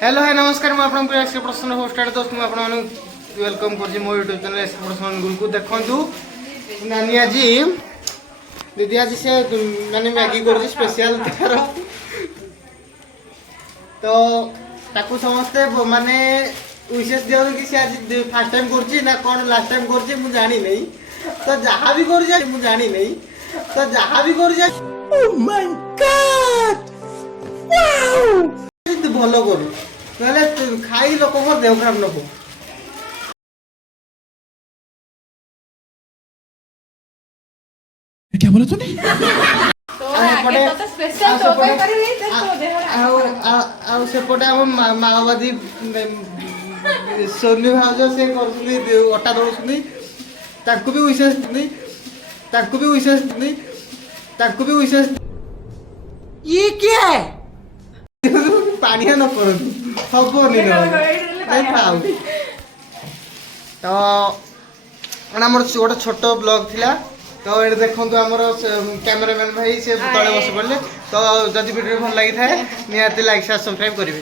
Hello hi नमस्कार मैं आपन प्रिय एसके प्रसन्न होस्टेड दोस्त मैं आपन वेलकम कर मो यूट्यूब चैनल एसके प्रसन्न गुल को देखंतु नानी आज दीदी आज से माने मैगी कर स्पेशल तार तो ताकू समस्ते माने विशेष दियो कि से आज फर्स्ट टाइम करछि ना कोन लास्ट टाइम करछि मु जानि नै तो जहां भी कर जाय मु जानि नै तो जहां भी कर जाय ओ माय गॉड वाओ भलो करू ना खाई लोक देह खराब नको क्या बोला तूने? सेपटे आम माओवादी सोनी भाज से अटा दौड़ ताकू भी विशेष ताकू भी विशेष ताकू भी विशेष ये क्या है पानी न पड़ू हबनी खाऊ तो आम गोटे छोट ब्लॉग थिला तो ये देखो आमर कैमेरामैन भाई से तले बस पड़े तो जदि वीडियो भल लगी था निहाती लाइक सब्सक्राइब करेंगे।